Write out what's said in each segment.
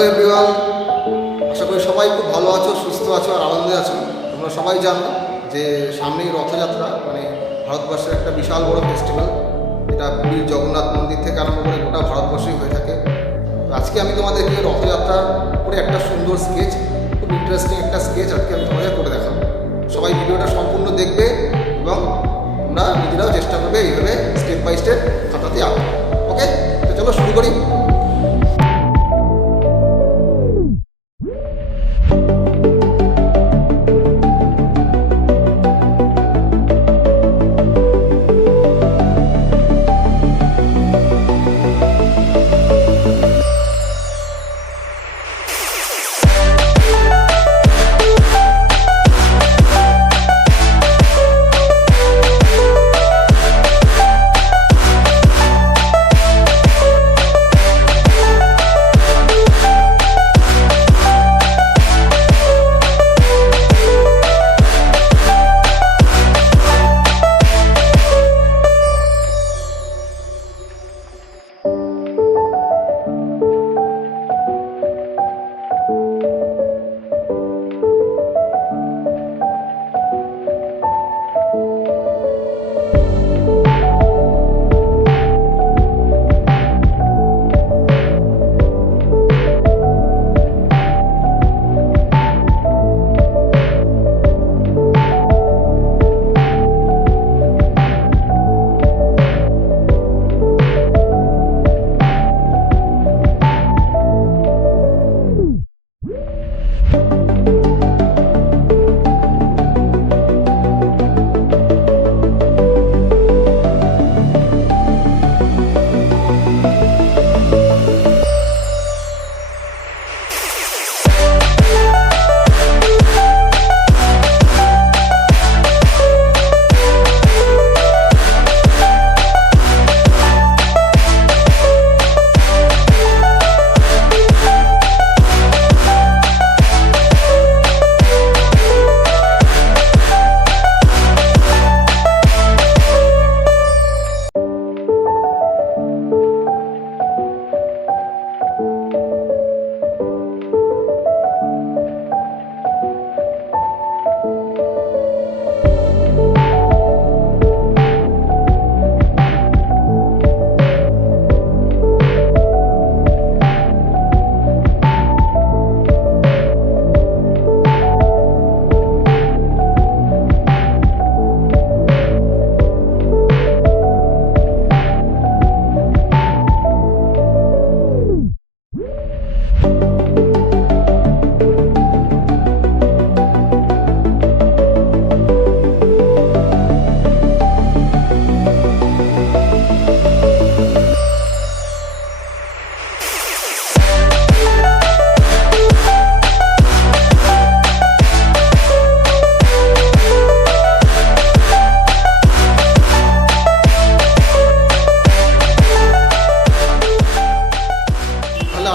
Hello everyone, আশা করি সবাই খুব ভালো আছো, সুস্থ আছো আর আনন্দে আছো। তোমরা সবাই জানো যে সামনেই রথযাত্রা, মানে ভারতবর্ষের একটা বিশাল বড় ফেস্টিভ্যাল। এটা পুরীর জগন্নাথ মন্দির থেকে আরম্ভ করে গোটা ভারতবর্ষেই হয়ে থাকে। তো আজকে আমি তোমাদেরকে রথযাত্রার উপরে একটা সুন্দর স্কেচ, খুব ইন্টারেস্টিং একটা স্কেচ আজকে আমি তোমাদের করে দেখাবো। সবাই ভিডিওটা সম্পূর্ণ দেখবে এবং তোমরা নিজেরাও চেষ্টা করবে এইভাবে স্টেপ বাই স্টেপ খাতাতে আঁকো। ওকে, তো চলো শুরু করি।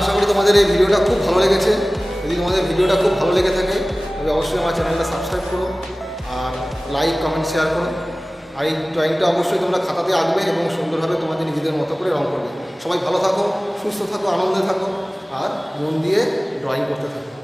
আশা করি তোমাদের এই ভিডিওটা খুব ভালো লেগেছে। যদি তোমাদের ভিডিওটা খুব ভালো লেগে থাকে তবে অবশ্যই আমার চ্যানেলটা সাবস্ক্রাইব করো আর লাইক কমেন্ট শেয়ার করো। আর এই ড্রয়িংটা অবশ্যই তোমরা খাতাতে আঁকবে এবং সুন্দরভাবে তোমাদের নিজেদের মতো করে রং করবে। সবাই ভালো থাকো, সুস্থ থাকো, আনন্দে থাকো আর মন দিয়ে ড্রয়িং করতে থাকো।